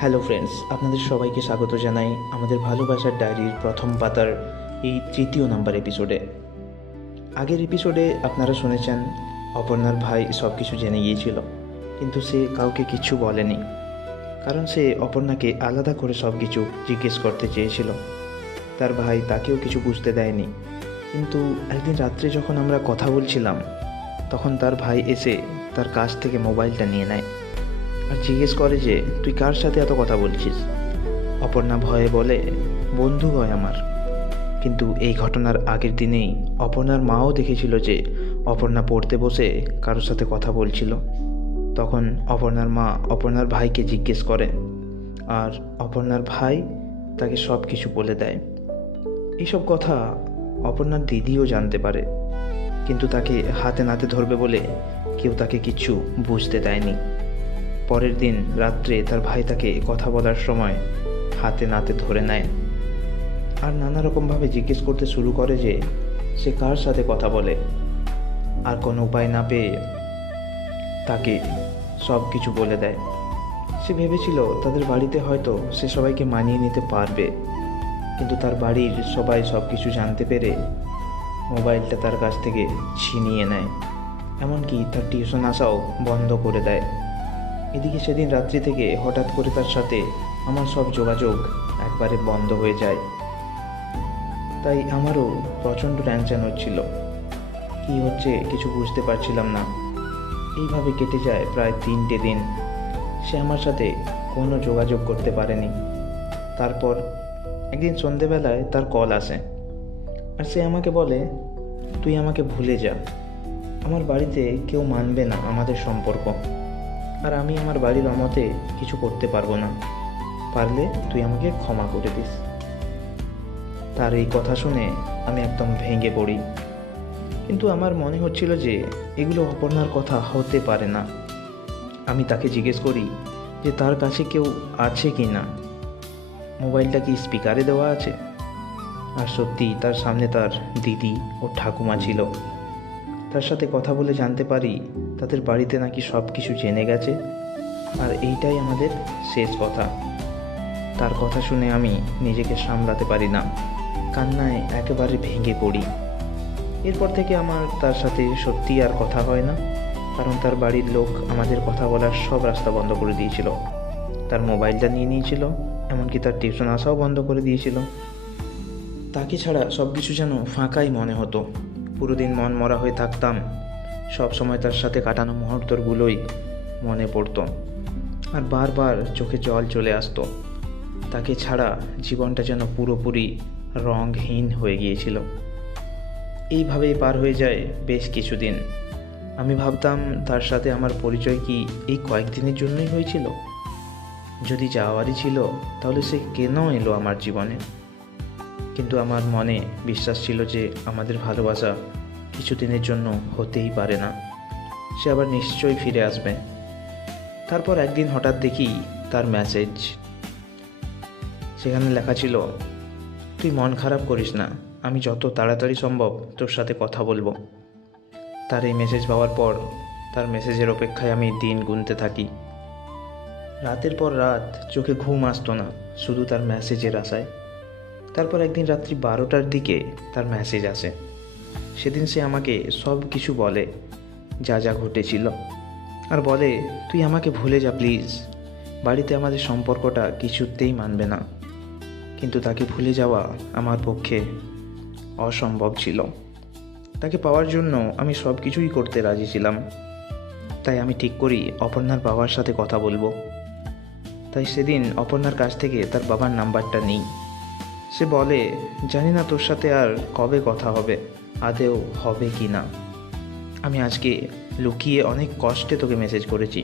Hello friends, আপনাদের সবাইকে স্বাগত জানাই আমাদের ভালোবাসার ডায়েরির প্রথম পাতার এই তৃতীয় নাম্বার এপিসোডে। আগের এপিসোডে আপনারা শুনেছেন অপর্ণার ভাই সব কিছু জেনে গিয়েছিল, কিন্তু সে কাউকে কিচ্ছু বলেনি, কারণ সে অপর্ণাকে আলাদা করে সব কিছু জিজ্ঞেস করতে চেয়েছিল। তার ভাই তাকেও কিছু বুঝতে দেয়নি। কিন্তু একদিন রাত্রে যখন আমরা কথা বলছিলাম, তখন তার ভাই এসে তার কাছ থেকে মোবাইলটা নিয়ে নেয় আর জিজ্ঞেস করে যে তুই কার সাথে এত কথা বলছিস। অপর্ণা ভয়ে বলে, বন্ধু হয় আমার। কিন্তু এই ঘটনার আগের দিনেই অপর্ণার মাও দেখেছিল যে অপর্ণা পড়তে বসে কারোর সাথে কথা বলছিল। তখন অপর্ণার মা অপর্ণার ভাইকে জিজ্ঞেস করে, আর অপর্ণার ভাই তাকে সব কিছু বলে দেয়। এইসব কথা অপর্ণার দিদিও জানতে পারে, কিন্তু তাকে হাতে নাতে ধরবে বলে কেউ তাকে কিচ্ছু বুঝতে দেয়নি। পরের দিন রাত্রে তার ভাই তাকে কথা বলার সময় হাতে নাতে ধরে নেয় আর নানা রকমভাবে জিজ্ঞেস করতে শুরু করে যে সে কার সাথে কথা বলে। আর কোনো উপায় না পেয়ে তাকে সব কিছু বলে দেয়। সে ভেবেছিল তাদের বাড়িতে হয়তো সে সবাইকে মানিয়ে নিতে পারবে, কিন্তু তার বাড়ির সবাই সব কিছু জানতে পেরে মোবাইলটা তার কাছ থেকে ছিনিয়ে নেয়, এমনকি তার টিউশন আসাও বন্ধ করে দেয়। এদিকে সেদিন রাত্রি থেকে হঠাৎ করে তার সাথে আমার সব যোগাযোগ একবারে বন্ধ হয়ে যায়। তাই আমারও প্রচণ্ড টেনশন হচ্ছিল, কী হচ্ছে কিছু বুঝতে পারছিলাম না। এইভাবে কেটে যায় প্রায় 3টে দিন। সে আমার সাথে কোনো যোগাযোগ করতে পারেনি। তারপর একদিন সন্ধেবেলায় তার কল আসে আর সে আমাকে বলে, তুই আমাকে ভুলে যা। আমার বাড়িতে কেউ মানবে না আমাদের সম্পর্ক, আর আমি আমার বাড়ির অমতে কিছু করতে পারবো না। পারলে তুই আমাকে ক্ষমা করে দিস। তার এই কথা শুনে আমি একদম ভেঙে পড়ি, কিন্তু আমার মনে হচ্ছিল যে এগুলো অপর্ণার কথা হতে পারে না। আমি তাকে জিজ্ঞেস করি যে তার কাছে কেউ আছে কি না, মোবাইলটা কি স্পিকারে দেওয়া আছে। আর সত্যি তার সামনে তার দিদি ও ঠাকুমা ছিল। তার সাথে কথা বলে জানতে পারি তাদের বাড়িতে নাকি সব কিছু জেনে গেছে, আর এইটাই আমাদের শেষ কথা। তার কথা শুনে আমি নিজেকে সামলাতে পারি না, কান্নায় একেবারে ভেঙে পড়ি। এরপর থেকে আমার তার সাথে সত্যি আর কথা হয় না, কারণ তার বাড়ির লোক আমাদের কথা বলার সব রাস্তা বন্ধ করে দিয়েছিল। তার মোবাইলটা নিয়ে নিয়েছিল, এমনকি তার টিউশন আসাও বন্ধ করে দিয়েছিল। তাকে ছাড়া সব কিছু যেন ফাঁকাই মনে হতো। পুরো দিন মন মরা হয়ে থাকতাম। সব সময় তার সাথে কাটানো মুহূর্তগুলোই মনে পড়তো আর বারবার চোখে জল চলে আসতো। তাকে ছাড়া জীবনটা যেন পুরোপুরি রঙহীন হয়ে গিয়েছিল। এইভাবেই পার হয়ে যায় বেশ কিছুদিন। আমি ভাবতাম তার সাথে আমার পরিচয় কি এই কয়েকদিনের জন্যই হয়েছিল। যদি যাওয়ারই ছিল তাহলে সে কেন এলো আমার জীবনে। কিন্তু আমার মনে বিশ্বাস ছিল যে আমাদের ভালোবাসা কিছুদিনের জন্য হতেই পারে না, সে আবার নিশ্চয়ই ফিরে আসবে। তারপর একদিন হঠাৎ দেখি তার মেসেজ। সেখানে লেখা ছিল, তুই মন খারাপ করিস না, আমি যত তাড়াতাড়ি সম্ভব তোর সাথে কথা বলবো। তার এই মেসেজ পাওয়ার পর তার মেসেজের অপেক্ষায় আমি দিন গুনতে থাকি। রাতের পর রাত চোখে ঘুম আসতো না, শুধু তার মেসেজের আশায়। তারপর একদিন রাত্রি 12টার দিকে তার মেসেজ আসে। সেদিন সে আমাকে সব কিছু বলে, যা যা ঘটেছিল, আর বলে, তুই আমাকে ভুলে যা প্লিজ। বাড়িতে আমাদের সম্পর্কটা কিছুতেই মানবে না। কিন্তু তাকে ভুলে যাওয়া আমার পক্ষে অসম্ভব ছিল। তাকে পাওয়ার জন্য আমি সব কিছুই করতে রাজি ছিলাম। তাই আমি ঠিক করি অপর্ণার বাবার সাথে কথা বলবো। তাই সেদিন অপর্ণার কাছ থেকে তার বাবার নাম্বারটা নিই। সে বলে, জানি না তোর সাথে আর কবে কথা হবে, আদেও হবে কি না। আমি আজকে লুকিয়ে অনেক কষ্টে তোকে মেসেজ করেছি।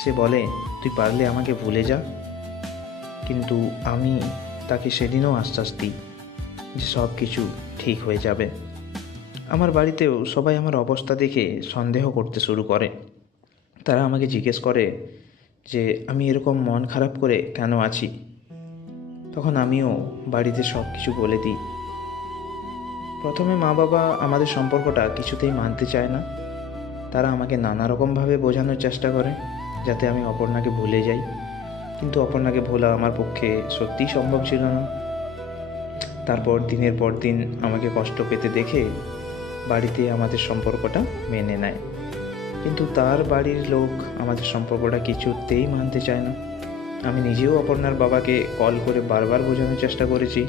সে বলে, তুই পারলে আমাকে ভুলে যা। কিন্তু আমি তাকে সেদিনও আশ্বাস দিই যে সব কিছু ঠিক হয়ে যাবে। আমার বাড়িতেও সবাই আমার অবস্থা দেখে সন্দেহ করতে শুরু করে। তারা আমাকে জিজ্ঞেস করে যে আমি এরকম মন খারাপ করে কেন আছি। তখন আমিও বাড়িতে সব কিছু বলে দিই। প্রথমে মা বাবা আমাদের সম্পর্কটা কিছুতেই মানতে চায় না। তারা আমাকে নানা রকমভাবে বোঝানোর চেষ্টা করে যাতে আমি অপর্ণাকে ভুলে যাই। কিন্তু অপর্ণাকে ভোলা আমার পক্ষে সত্যিই সম্ভব ছিল না। তারপর দিনের পর দিন আমাকে কষ্ট পেতে দেখে বাড়িতে আমাদের সম্পর্কটা মেনে নেয়, কিন্তু তার বাড়ির লোক আমাদের সম্পর্কটা কিছুতেই মানতে চায় না। আমি নিজেও অপর্ণার বাবাকে কল করে বারবার বোঝানোর চেষ্টা করেছি,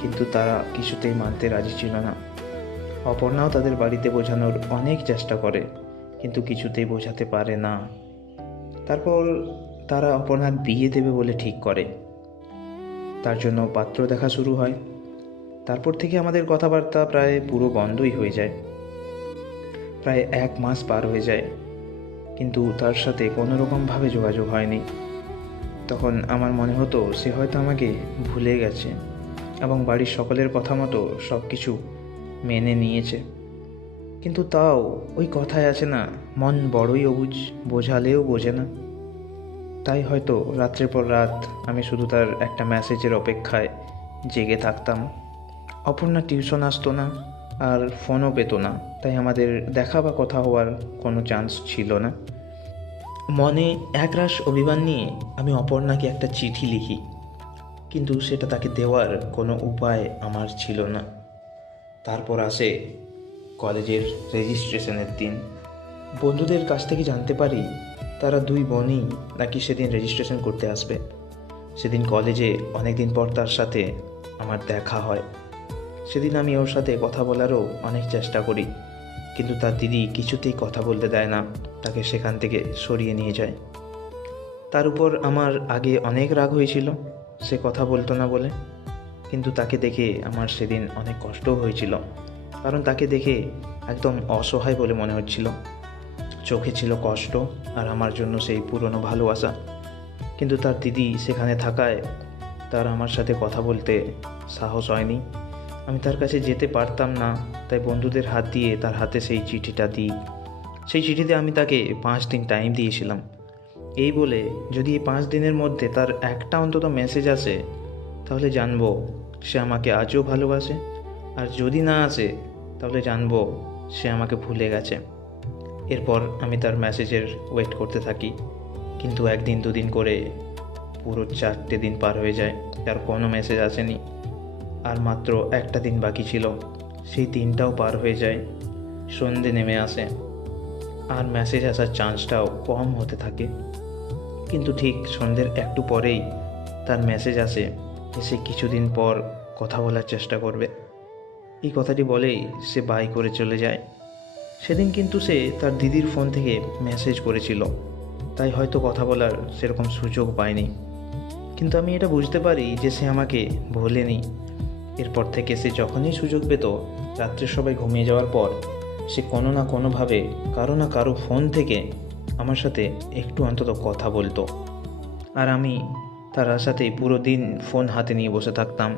কিন্তু তারা কিছুতেই মানতে রাজি ছিল না। অপর্ণাও তাদের বাড়িতে বোঝানোর অনেক চেষ্টা করে, কিন্তু কিছুতেই বোঝাতে পারে না। তারপর তারা অপর্ণার বিয়ে দেবে বলে ঠিক করে। তার জন্য পাত্র দেখা শুরু হয়। তারপর থেকে আমাদের কথাবার্তা প্রায় পুরো বন্ধই হয়ে যায়। প্রায় 1 মাস পার হয়ে যায়, কিন্তু তার সাথে কোনো রকমভাবে যোগাযোগ হয়নি। তখন আমার মনে হতো সে হয়তো আমাকে ভুলে গেছে এবং বাড়ির সকলের কথা মতো সব কিছু মেনে নিয়েছে। কিন্তু তাও ওই কথায় আছে না, মন বড়ই অবুঝ, বোঝালেও বোঝে না। তাই হয়তো রাত্রের পর রাত আমি শুধু তার একটা মেসেজের অপেক্ষায় জেগে থাকতাম। অপর্ণা টিউশন আসতো না আর ফোনও পেত না, তাই আমাদের দেখা বা কথা হওয়ার কোনো চান্স ছিল না। মনে একরাশ অভিমান নিয়ে আমি অপর্ণাকে একটা চিঠি লিখি, কিন্তু সেটা তাকে দেওয়ার কোনো উপায় আমার ছিল না। তারপর আসে কলেজের রেজিস্ট্রেশনের দিন। বন্ধুদের কাছ থেকে জানতে পারি তারা 2 বোনই নাকি সেদিন রেজিস্ট্রেশন করতে আসবে। সেদিন কলেজে অনেকদিন পর তার সাথে আমার দেখা হয়। সেদিন আমি ওর সাথে কথা বলারও অনেক চেষ্টা করি, কিন্তু তার দিদি কিছুতেই কথা বলতে দেয় না, তাকে সেখান থেকে সরিয়ে নিয়ে যায়। তার উপর আমার আগে অনেক রাগ হয়েছিল সে কথা বলতো না বলে, কিন্তু তাকে দেখে আমার সেদিন অনেক কষ্টও হয়েছিল, কারণ তাকে দেখে একদম অসহায় বলে মনে হচ্ছিল। চোখে ছিল কষ্ট আর আমার জন্য সেই পুরনো ভালোবাসা, কিন্তু তার দিদি সেখানে থাকায় তার আমার সাথে কথা বলতে সাহস হয়নি। আমি তার কাছে যেতে পারতাম না, তাই বন্ধুদের হাত দিয়ে তার হাতে সেই চিঠিটা দিই। সেই চিঠিতে আমি তাকে 5 দিন টাইম দিয়েছিলাম, এই বলে যদি এই 5 দিনের মধ্যে তার একটা অন্তত মেসেজ আসে তাহলে জানবো সে আমাকে আজও ভালোবাসে, আর যদি না আসে তাহলে জানবো সে আমাকে ভুলে গেছে। এরপর আমি তার মেসেজের ওয়েট করতে থাকি, কিন্তু 1 দিন 2 দিন করে পুরো 4টে দিন পার হয়ে যায়, তার কোনো মেসেজ আসেনি। আর মাত্র একটা দিন বাকি ছিল, সেই দিনটাও পার হয়ে যায়। সন্ধে নেমে আসে আর মেসেজ আসার চান্সটাও কম হতে থাকে, কিন্তু ঠিক সন্ধ্যের একটু পরেই তার মেসেজ আসে যে সে কিছুদিন পর কথা বলার চেষ্টা করবে। এই কথাটি বলেই সে বাই করে চলে যায়। সেদিন কিন্তু সে তার দিদির ফোন থেকে মেসেজ করেছিল, তাই হয়তো কথা বলার সেরকম সুযোগ পায়নি, কিন্তু আমি এটা বুঝতে পারি যে সে আমাকে ভোলেনি। এরপর থেকে সে যখনই সুযোগ পেত, রাত্রে সবাই ঘুমিয়ে যাওয়ার পর সে কোনো না কোনোভাবে কারো না কারো ফোন থেকে আমার সাথে একটু অন্তত কথা বলতো, আর আমি তার সাথেই পুরো দিন ফোন হাতে নিয়ে বসে থাকতাম।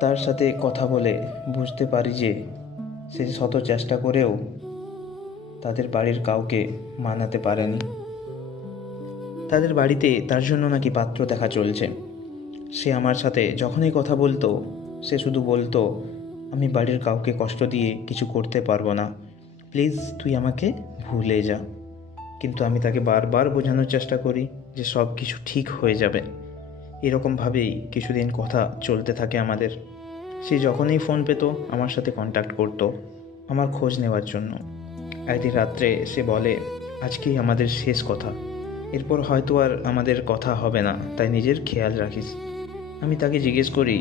তার সাথে কথা বলে বুঝতে পারি যে সে শত চেষ্টা করেও তাদের বাড়ির কাউকে মানাতে পারেনি। তাদের বাড়িতে তার জন্য নাকি পাত্র দেখা চলছে। সে আমার সাথে যখনই কথা বলতো সে শুধু বলতো, আমি বাড়ির কাউকে কষ্ট দিয়ে কিছু করতে পারবো না, প্লিজ তুই আমাকে ভুলে যা। কিন্তু আমি তাকে বারবার বোঝানোর চেষ্টা করি যে সব কিছু ঠিক হয়ে যাবে। এরকমভাবেই কিছুদিন কথা চলতে থাকে আমাদের। সে যখনই ফোন পেত আমার সাথে কন্ট্যাক্ট করতো আমার খোঁজ নেওয়ার জন্য। একদিন রাত্রে সে বলে, আজকেই আমাদের শেষ কথা, এরপর হয়তো আর আমাদের কথা হবে না, তাই নিজের খেয়াল রাখিস। আমি তাকে জিজ্ঞেস করি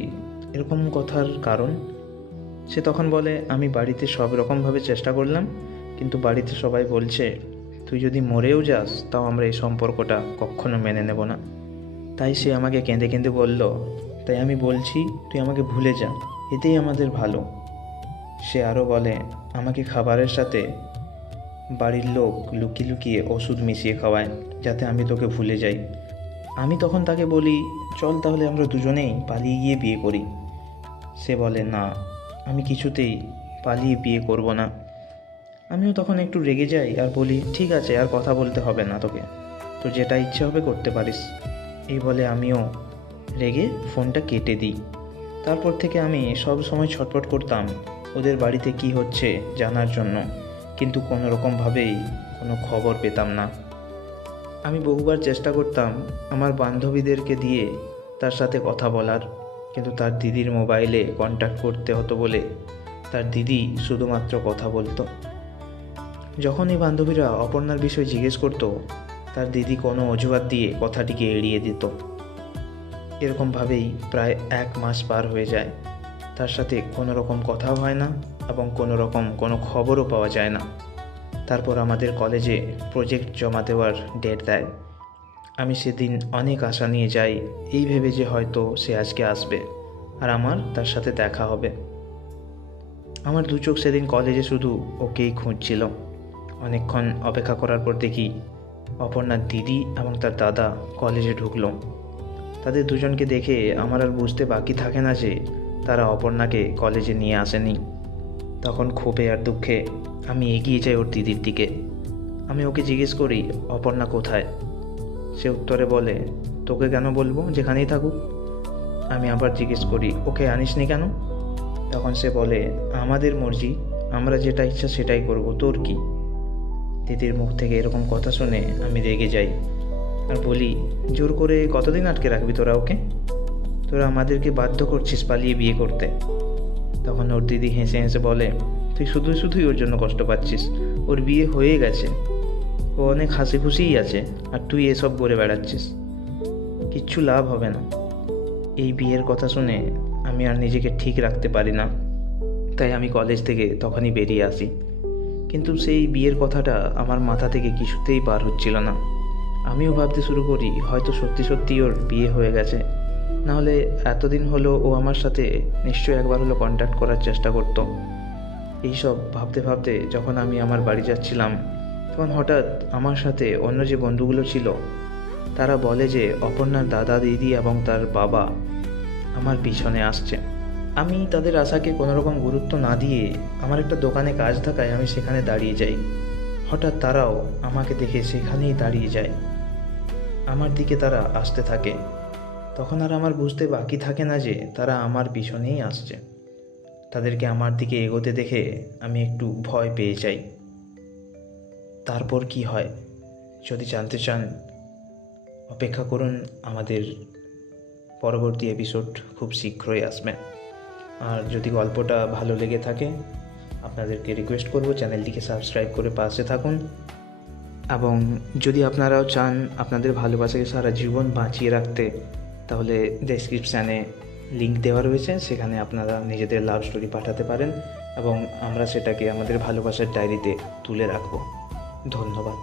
এরকম কথার কারণ। সে তখন বলে, আমি বাড়িতে সব রকমভাবে চেষ্টা করলাম, কিন্তু বাড়িতে সবাই বলছে তুই যদি মরেও যাস তাও আমরা এই সম্পর্কটা কখনো মেনে নেব না। তাই সে আমাকে কেঁদে কেঁদে বলল, তাই আমি বলছি তুই আমাকে ভুলে যা, এতেই আমাদের ভালো। সে আরও বলে, আমাকে খাবারের সাথে বাড়ির লোক লুকিয়ে লুকিয়ে ওষুধ মিশিয়ে খাওয়ায় যাতে আমি তোকে ভুলে যাই। আমি তখন তাকে বলি, চল তাহলে আমরা দুজনেই পালিয়ে গিয়ে বিয়ে করি। সে বলে, না, আমি কিছুতেই পালিয়ে বিয়ে করব না। আমিও তখন একটু রেগে যাই আর বলি, ঠিক আছে, আর কথা বলতে হবে না তোকে, তোর যেটা ইচ্ছে হবে করতে পারিস। এই বলে আমিও রেগে ফোনটা কেটে দিই। তারপর থেকে আমি সব সময় ছটফট করতাম ওদের বাড়িতে কি হচ্ছে জানার জন্য, কিন্তু কোনো রকমভাবেই কোনো খবর পেতাম না। আমি বহুবার চেষ্টা করতাম আমার বান্ধবীদেরকে দিয়ে তার সাথে কথা বলার, কিন্তু তার দিদির মোবাইলে কন্ট্যাক্ট করতে হতো বলে তার দিদি শুধুমাত্র কথা বলতো। যখন এই বান্ধবীরা অপর্ণার বিষয় জিজ্ঞেস করতো, তার দিদি কোনো অজুহাত দিয়ে কথাটিকে এড়িয়ে দিত। এরকমভাবেই প্রায় 1 মাস পার হয়ে যায়। তার সাথে কোনো রকম কথাও হয় না এবং কোনো খবরও পাওয়া যায় না। তারপর আমাদের কলেজে প্রজেক্ট জমা দেওয়ার ডেট দেয়। আমি সেদিন অনেক আশা নিয়ে যাই, এই ভেবে যে হয়তো সে আজকে আসবে আর আমার তার সাথে দেখা হবে। আমার দু চোখ সেদিন কলেজে শুধু ওকেই খুঁজছিল। অনেকক্ষণ অপেক্ষা করার পর দেখি অপর্ণার দিদি এবং তার দাদা কলেজে ঢুকলো। তাদের দুজনকে দেখে আমার আর বুঝতে বাকি থাকে না যে তারা অপর্ণাকে কলেজে নিয়ে আসেনি। তখন ক্ষোভে আর দুঃখে আমি এগিয়ে যাই ওর দিদির দিকে। আমি ওকে জিজ্ঞেস করি, অপর্ণা কোথায়? সে উত্তরে বলে, তোকে কেন বলবো, যেখানেই থাকুক। আমি আবার জিজ্ঞেস করি, ওকে আনিসনি কেন? তখন সে বলে, আমাদের মর্জি, আমরা যেটা ইচ্ছা সেটাই করব, তোর কি? দিদির মুখ থেকে এরকম কথা শুনে আমি রেগে যাই আর বলি, জোর করে কতদিন আটকে রাখবি তোরা ওকে? তোরা আমাদেরকে বাধ্য করছিস পালিয়ে বিয়ে করতে। তখন ওর দিদি হেসে হেসে বলে, তুই শুধুই ওর জন্য কষ্ট পাচ্ছিস, ওর বিয়ে হয়ে গেছে, ও অনেক হাসি খুশিই আছে, আর তুই এসব করে বেড়াচ্ছিস, কিচ্ছু লাভ হবে না। এই বিয়ের কথা শুনে আমি আর নিজেকে ঠিক রাখতে পারি না, তাই আমি কলেজ থেকে তখনই বেরিয়ে আসি। কিন্তু সেই বিয়ের কথাটা আমার মাথা থেকে কিছুতেই বার হচ্ছিল না। আমিও ভাবতে শুরু করি হয়তো সত্যি ওর বিয়ে হয়ে গেছে, নাহলে এতদিন হলো ও আমার সাথে নিশ্চয়ই একবার হলো কন্ট্যাক্ট করার চেষ্টা করতো। এইসব ভাবতে ভাবতে যখন আমি আমার বাড়ি যাচ্ছিলাম, তখন হঠাৎ আমার সাথে অন্য যে বন্ধুগুলো ছিল তারা বলে যে অপর্ণার দাদা দিদি এবং তার বাবা আমার পিছনে আসছে। আমি তাদের আশাকে কোনো রকম গুরুত্ব না দিয়ে আমার একটা দোকানে কাজ থাকায় আমি সেখানে দাঁড়িয়ে যাই। হঠাৎ তারাও আমাকে দেখে সেখানেই দাঁড়িয়ে যায়। আমার দিকে তারা আসতে থাকে। তখন আর আমার বুঝতে বাকি থাকে না যে তারা আমার পিছনেই আসছে। তাদেরকে আমার দিকে এগোতে দেখে আমি একটু ভয় পেয়ে যাই। তারপর কি হয় যদি জানতে চান, অপেক্ষা করুন, আমাদের পরবর্তী এপিসোড খুব শীঘ্রই আসবে। আর যদি গল্পটা ভালো লেগে থাকে, আপনাদেরকে রিকোয়েস্ট করব চ্যানেলটিকে সাবস্ক্রাইব করে পাশে থাকুন। এবং যদি আপনারাও চান আপনাদের ভালোবাসাকে সারা জীবন বাঁচিয়ে রাখতে, তাহলে ডেসক্রিপশানে লিঙ্ক দেওয়া রয়েছে, সেখানে আপনারা নিজেদের লাভ স্টোরি পাঠাতে পারেন এবং আমরা সেটাকে আমাদের ভালোবাসার ডায়েরিতে তুলে রাখব। ধন্যবাদ।